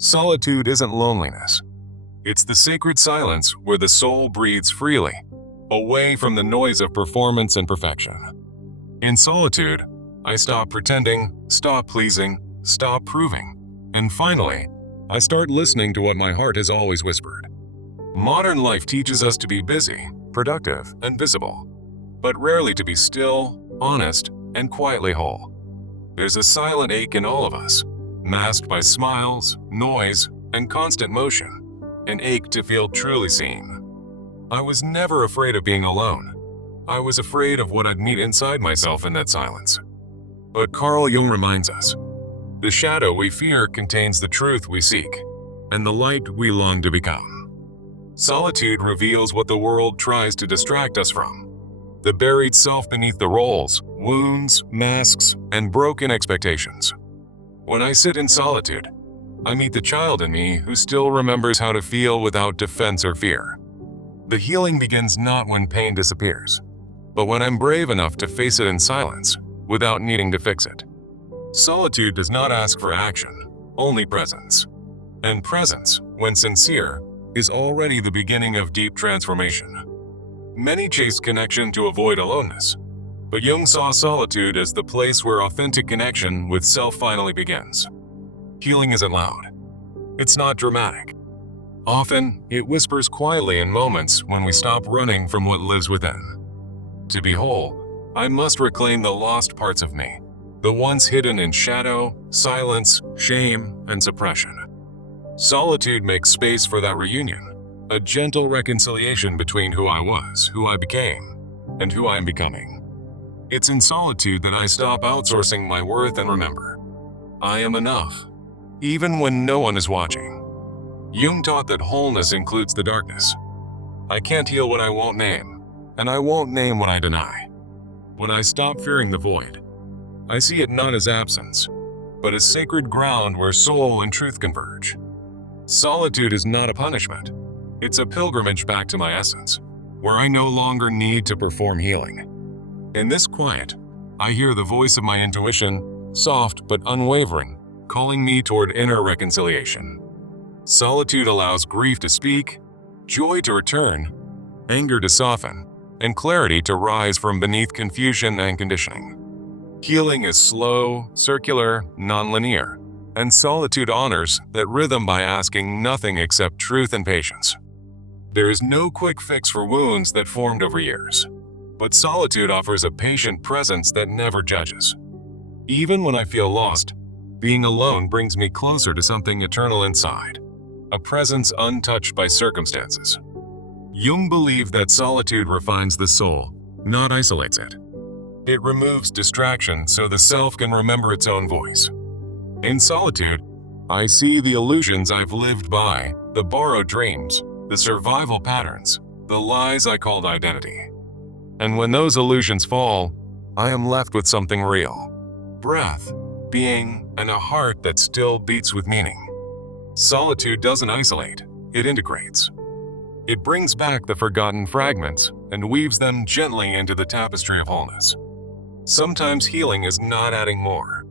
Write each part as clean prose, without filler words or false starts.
Solitude isn't loneliness. It's the sacred silence where the soul breathes freely, away from the noise of performance and perfection. In solitude, I stop pretending, stop pleasing, stop proving, and finally, I start listening to what my heart has always whispered. Modern life teaches us to be busy, productive, and visible, but rarely to be still, honest, and quietly whole. There's a silent ache in all of us, masked by smiles, noise, and constant motion, an ache to feel truly seen. I was never afraid of being alone. I was afraid of what I'd meet inside myself in that silence. But Carl Jung reminds us, the shadow we fear contains the truth we seek, and the light we long to become. Solitude reveals what the world tries to distract us from, the buried self beneath the roles, wounds, masks, and broken expectations. When I sit in solitude, I meet the child in me who still remembers how to feel without defense or fear. The healing begins not when pain disappears, but when I'm brave enough to face it in silence without needing to fix it. Solitude does not ask for action, only presence. And presence, when sincere, is already the beginning of deep transformation. Many chase connection to avoid aloneness, but Jung saw solitude as the place where authentic connection with self finally begins. Healing isn't loud. It's not dramatic. Often, it whispers quietly in moments when we stop running from what lives within. To be whole, I must reclaim the lost parts of me, the ones hidden in shadow, silence, shame, and suppression. Solitude makes space for that reunion, a gentle reconciliation between who I was, who I became, and who I am becoming. It's in solitude that I stop outsourcing my worth and remember, I am enough, even when no one is watching. Jung taught that wholeness includes the darkness. I can't heal what I won't name, and I won't name what I deny. When I stop fearing the void, I see it not as absence, but as sacred ground where soul and truth converge. Solitude is not a punishment. It's a pilgrimage back to my essence, where I no longer need to perform healing. In this quiet, I hear the voice of my intuition, soft but unwavering, calling me toward inner reconciliation. Solitude allows grief to speak, joy to return, anger to soften, and clarity to rise from beneath confusion and conditioning. Healing is slow, circular, non-linear, and solitude honors that rhythm by asking nothing except truth and patience. There is no quick fix for wounds that formed over years, but solitude offers a patient presence that never judges. Even when I feel lost, being alone brings me closer to something eternal inside, a presence untouched by circumstances. Jung believed that solitude refines the soul, not isolates it. It removes distraction so the self can remember its own voice. In solitude, I see the illusions I've lived by, the borrowed dreams, the survival patterns, the lies I called identity. And when those illusions fall, I am left with something real. Breath, being, and a heart that still beats with meaning. Solitude doesn't isolate, it integrates. It brings back the forgotten fragments and weaves them gently into the tapestry of wholeness. Sometimes healing is not adding more,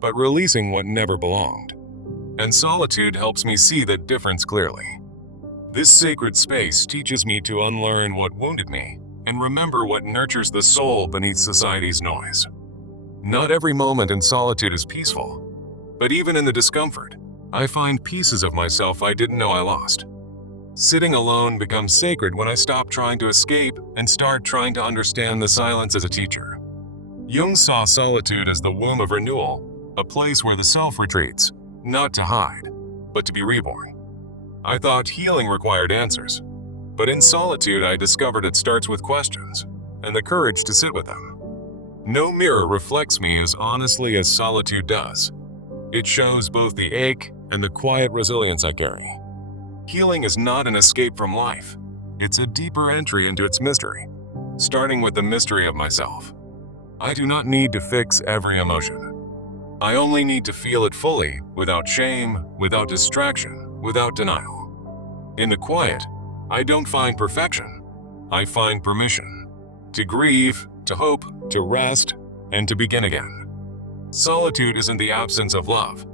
but releasing what never belonged. And solitude helps me see that difference clearly. This sacred space teaches me to unlearn what wounded me and remember what nurtures the soul beneath society's noise. Not every moment in solitude is peaceful, but even in the discomfort, I find pieces of myself I didn't know I lost. Sitting alone becomes sacred when I stop trying to escape and start trying to understand the silence as a teacher. Jung saw solitude as the womb of renewal, a place where the self retreats, not to hide, but to be reborn. I thought healing required answers, but in solitude I discovered it starts with questions and the courage to sit with them. No mirror reflects me as honestly as solitude does. It shows both the ache and the quiet resilience I carry. Healing is not an escape from life. It's a deeper entry into its mystery, starting with the mystery of myself. I do not need to fix every emotion. I only need to feel it fully, without shame, without distraction, without denial. In the quiet, I don't find perfection. I find permission to grieve, to hope, to rest, and to begin again. Solitude isn't the absence of love.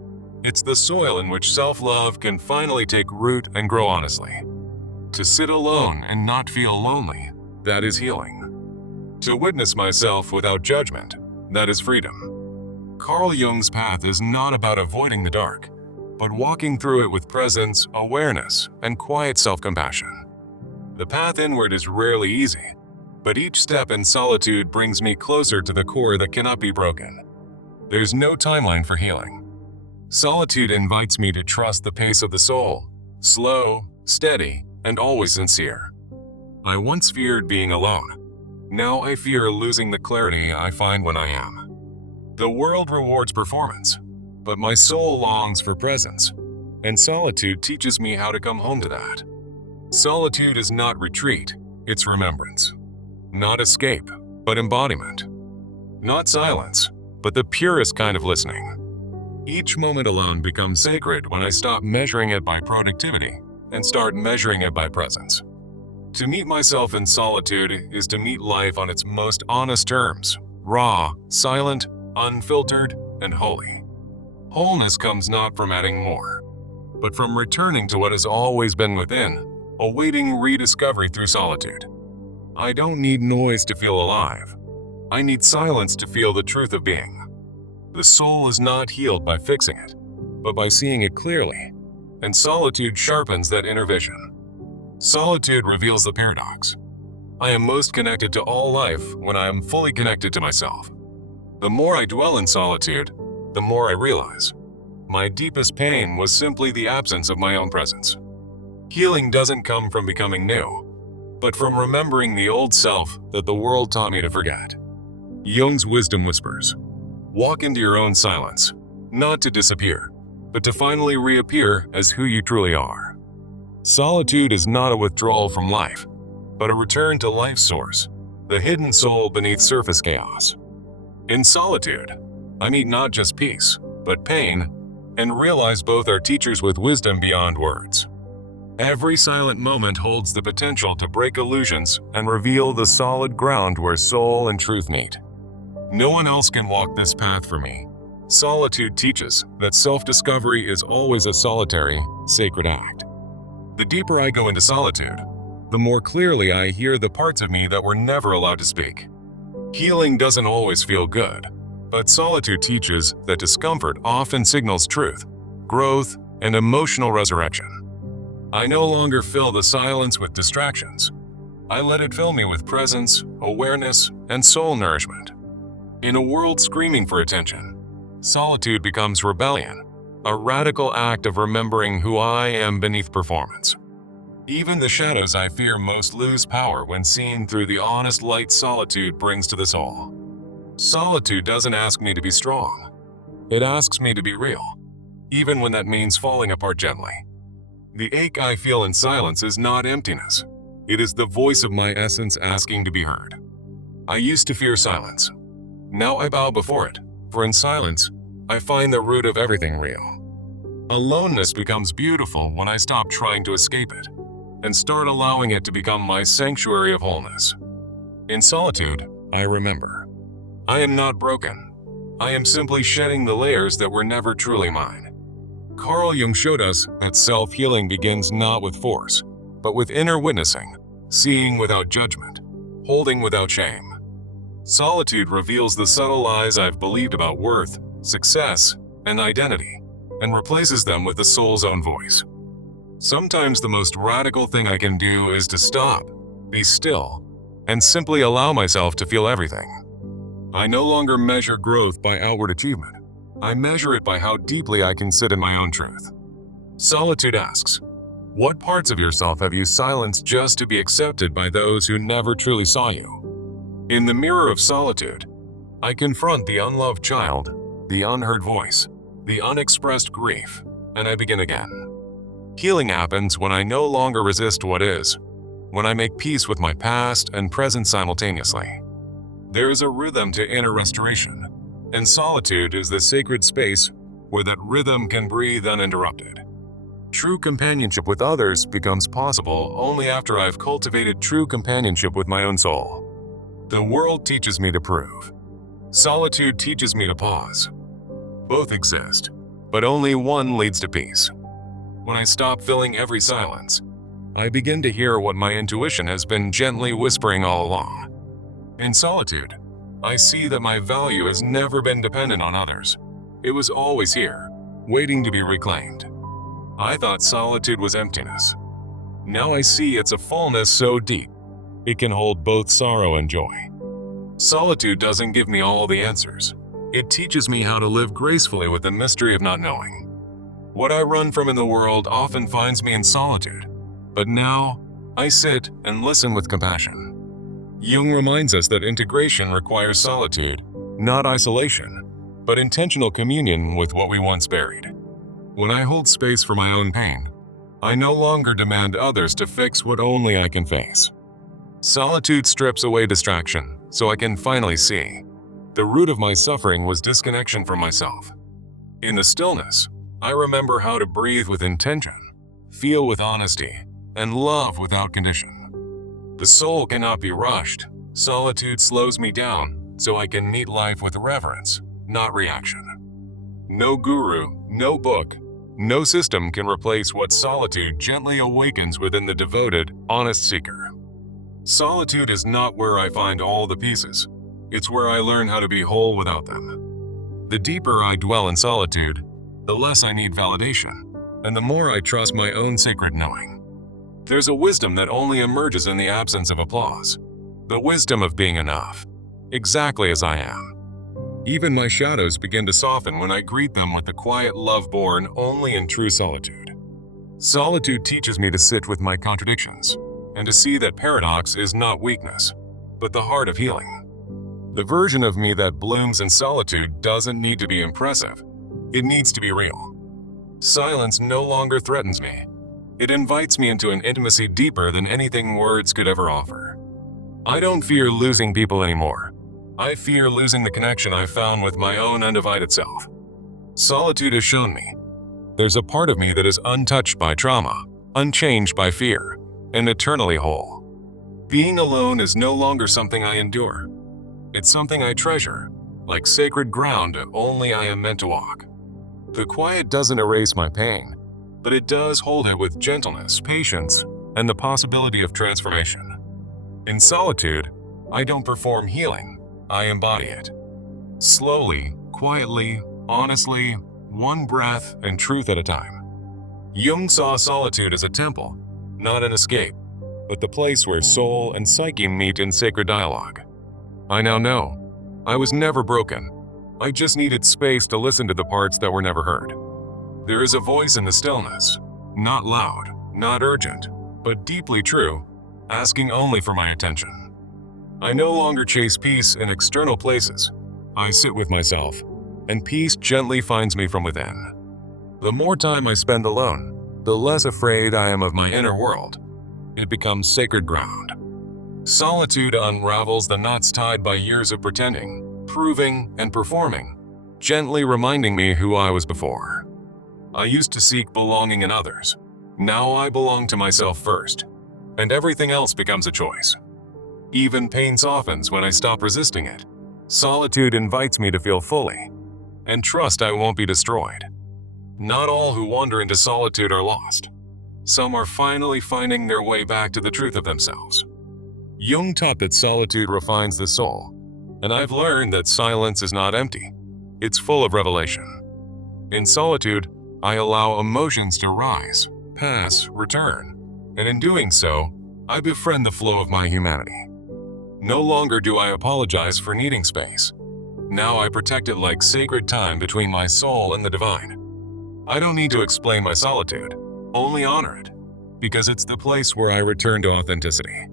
It's the soil in which self-love can finally take root and grow honestly. To sit alone and not feel lonely, that is healing. To witness myself without judgment, that is freedom. Carl Jung's path is not about avoiding the dark, but walking through it with presence, awareness, and quiet self-compassion. The path inward is rarely easy, but each step in solitude brings me closer to the core that cannot be broken. There's no timeline for healing. Solitude invites me to trust the pace of the soul, slow, steady, and always sincere. I once feared being alone. Now I fear losing the clarity I find when I am. The world rewards performance, but my soul longs for presence, and solitude teaches me how to come home to that. Solitude is not retreat, it's remembrance. Not escape, but embodiment. Not silence, but the purest kind of listening. Each moment alone becomes sacred when I stop measuring it by productivity and start measuring it by presence. To meet myself in solitude is to meet life on its most honest terms, raw, silent, unfiltered, and holy. Wholeness comes not from adding more, but from returning to what has always been within, awaiting rediscovery through solitude. I don't need noise to feel alive. I need silence to feel the truth of being. The soul is not healed by fixing it, but by seeing it clearly, and solitude sharpens that inner vision. Solitude reveals the paradox. I am most connected to all life when I am fully connected to myself. The more I dwell in solitude, the more I realize my deepest pain was simply the absence of my own presence. Healing doesn't come from becoming new, but from remembering the old self that the world taught me to forget. Jung's wisdom whispers, walk into your own silence, not to disappear, but to finally reappear as who you truly are. Solitude is not a withdrawal from life, but a return to life's source, the hidden soul beneath surface chaos. In solitude, I meet not just peace, but pain, and realize both are teachers with wisdom beyond words. Every silent moment holds the potential to break illusions and reveal the solid ground where soul and truth meet. No one else can walk this path for me. Solitude teaches that self-discovery is always a solitary, sacred act. The deeper I go into solitude, the more clearly I hear the parts of me that were never allowed to speak. Healing doesn't always feel good, but solitude teaches that discomfort often signals truth, growth, and emotional resurrection. I no longer fill the silence with distractions. I let it fill me with presence, awareness, and soul nourishment. In a world screaming for attention, solitude becomes rebellion, a radical act of remembering who I am beneath performance. Even the shadows I fear most lose power when seen through the honest light solitude brings to the soul. Solitude doesn't ask me to be strong. It asks me to be real, even when that means falling apart gently. The ache I feel in silence is not emptiness. It is the voice of my essence asking to be heard. I used to fear silence. Now I bow before it, for in silence, I find the root of everything real. Aloneness becomes beautiful when I stop trying to escape it and start allowing it to become my sanctuary of wholeness. In solitude, I remember. I am not broken. I am simply shedding the layers that were never truly mine. Carl Jung showed us that self-healing begins not with force, but with inner witnessing, seeing without judgment, holding without shame. Solitude reveals the subtle lies I've believed about worth, success, and identity, and replaces them with the soul's own voice. Sometimes the most radical thing I can do is to stop, be still, and simply allow myself to feel everything. I no longer measure growth by outward achievement. I measure it by how deeply I can sit in my own truth. Solitude asks, what parts of yourself have you silenced just to be accepted by those who never truly saw you? In the mirror of solitude, I confront the unloved child, the unheard voice, the unexpressed grief, and I begin again. Healing happens when I no longer resist what is, when I make peace with my past and present simultaneously. There is a rhythm to inner restoration, and solitude is the sacred space where that rhythm can breathe uninterrupted. True companionship with others becomes possible only after I've cultivated true companionship with my own soul. The world teaches me to prove. Solitude teaches me to pause. Both exist, but only one leads to peace. When I stop filling every silence, I begin to hear what my intuition has been gently whispering all along. In solitude, I see that my value has never been dependent on others. It was always here, waiting to be reclaimed. I thought solitude was emptiness. Now I see it's a fullness so deep, it can hold both sorrow and joy. Solitude doesn't give me all the answers. It teaches me how to live gracefully with the mystery of not knowing. What I run from in the world often finds me in solitude, but now I sit and listen with compassion. Jung reminds us that integration requires solitude, not isolation, but intentional communion with what we once buried. When I hold space for my own pain, I no longer demand others to fix what only I can face. Solitude strips away distraction, so I can finally see. The root of my suffering was disconnection from myself. In the stillness, I remember how to breathe with intention, feel with honesty, and love without condition. The soul cannot be rushed. Solitude slows me down so I can meet life with reverence, not reaction. No guru, no book, no system can replace what solitude gently awakens within the devoted, honest seeker. Solitude is not where I find all the pieces. It's where I learn how to be whole without them. The deeper I dwell in solitude, the less I need validation, and the more I trust my own sacred knowing. There's a wisdom that only emerges in the absence of applause. The wisdom of being enough, exactly as I am. Even my shadows begin to soften when I greet them with the quiet love born only in true solitude. Solitude teaches me to sit with my contradictions, and to see that paradox is not weakness, but the heart of healing. The version of me that blooms in solitude doesn't need to be impressive. It needs to be real. Silence no longer threatens me. It invites me into an intimacy deeper than anything words could ever offer. I don't fear losing people anymore. I fear losing the connection I found with my own undivided self. Solitude has shown me there's a part of me that is untouched by trauma, unchanged by fear, and eternally whole. Being alone is no longer something I endure. It's something I treasure, like sacred ground only I am meant to walk. The quiet doesn't erase my pain, but it does hold it with gentleness, patience, and the possibility of transformation. In solitude, I don't perform healing, I embody it. Slowly, quietly, honestly, one breath and truth at a time. Jung saw solitude as a temple, not an escape, but the place where soul and psyche meet in sacred dialogue. I now know, I was never broken. I just needed space to listen to the parts that were never heard. There is a voice in the stillness, not loud, not urgent, but deeply true, asking only for my attention. I no longer chase peace in external places. I sit with myself, and peace gently finds me from within. The more time I spend alone, the less afraid I am of my inner world. It becomes sacred ground. Solitude unravels the knots tied by years of pretending, proving, and performing, gently reminding me who I was before. I used to seek belonging in others. Now I belong to myself first, and everything else becomes a choice. Even pain softens when I stop resisting it. Solitude invites me to feel fully, and trust I won't be destroyed. Not all who wander into solitude are lost. Some are finally finding their way back to the truth of themselves. Jung taught that solitude refines the soul, and I've learned that silence is not empty. It's full of revelation. In solitude, I allow emotions to rise, pass, return, and in doing so, I befriend the flow of my humanity. No longer do I apologize for needing space. Now I protect it like sacred time between my soul and the divine. I don't need to explain my solitude, only honor it, because it's the place where I return to authenticity.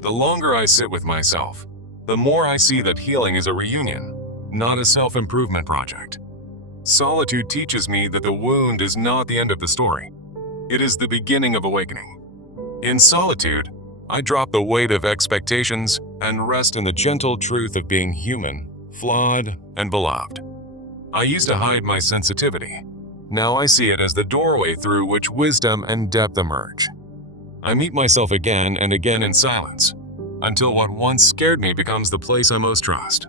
The longer I sit with myself, the more I see that healing is a reunion, not a self-improvement project. Solitude teaches me that the wound is not the end of the story. It is the beginning of awakening. In solitude, I drop the weight of expectations and rest in the gentle truth of being human, flawed, and beloved. I used to hide my sensitivity. Now I see it as the doorway through which wisdom and depth emerge. I meet myself again and again in silence, until what once scared me becomes the place I most trust.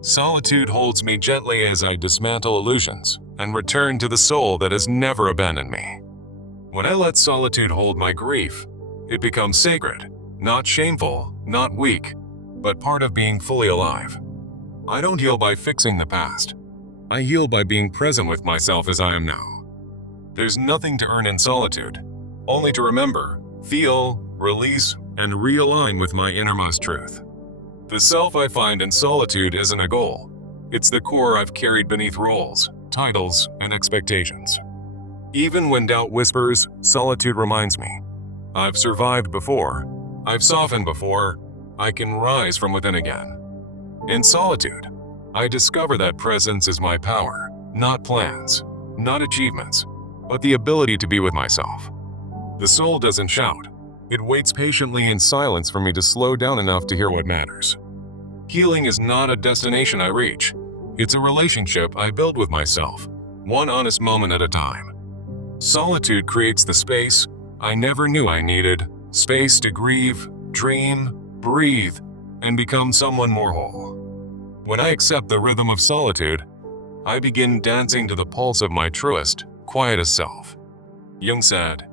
Solitude holds me gently as I dismantle illusions, and return to the soul that has never abandoned me. When I let solitude hold my grief, it becomes sacred, not shameful, not weak, but part of being fully alive. I don't heal by fixing the past. I heal by being present with myself as I am now. There's nothing to earn in solitude, only to remember, feel, release, and realign with my innermost truth. The self I find in solitude isn't a goal. It's the core I've carried beneath roles, titles, and expectations. Even when doubt whispers, solitude reminds me. I've survived before. I've softened before. I can rise from within again. In solitude, I discover that presence is my power, not plans, not achievements, but the ability to be with myself. The soul doesn't shout. It waits patiently in silence for me to slow down enough to hear what matters. Healing is not a destination I reach. It's a relationship I build with myself, one honest moment at a time. Solitude creates the space I never knew I needed, space to grieve, dream, breathe, and become someone more whole. When I accept the rhythm of solitude, I begin dancing to the pulse of my truest, quietest self. Jung said,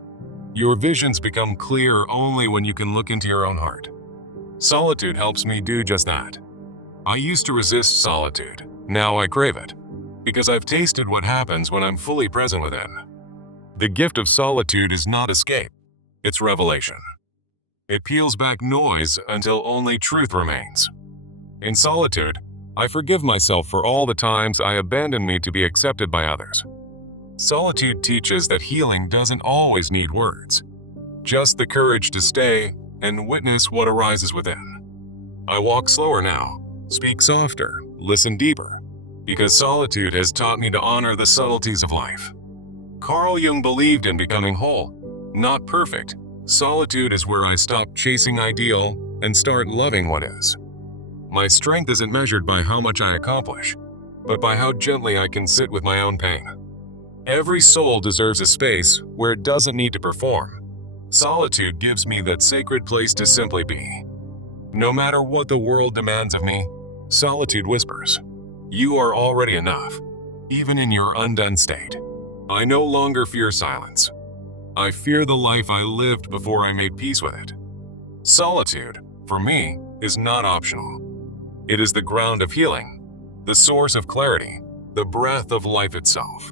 "Your visions become clear only when you can look into your own heart." Solitude helps me do just that. I used to resist solitude. Now I crave it, because I've tasted what happens when I'm fully present within. The gift of solitude is not escape, it's revelation. It peels back noise until only truth remains. In solitude, I forgive myself for all the times I abandoned me to be accepted by others. Solitude teaches that healing doesn't always need words, just the courage to stay and witness what arises within. I walk slower now, speak softer, listen deeper, because solitude has taught me to honor the subtleties of life. Carl Jung believed in becoming whole, not perfect. Solitude is where I stop chasing ideal and start loving what is. My strength isn't measured by how much I accomplish, but by how gently I can sit with my own pain. Every soul deserves a space where it doesn't need to perform. Solitude gives me that sacred place to simply be. No matter what the world demands of me, solitude whispers, "You are already enough, even in your undone state." I no longer fear silence. I fear the life I lived before I made peace with it. Solitude, for me, is not optional. It is the ground of healing, the source of clarity, the breath of life itself.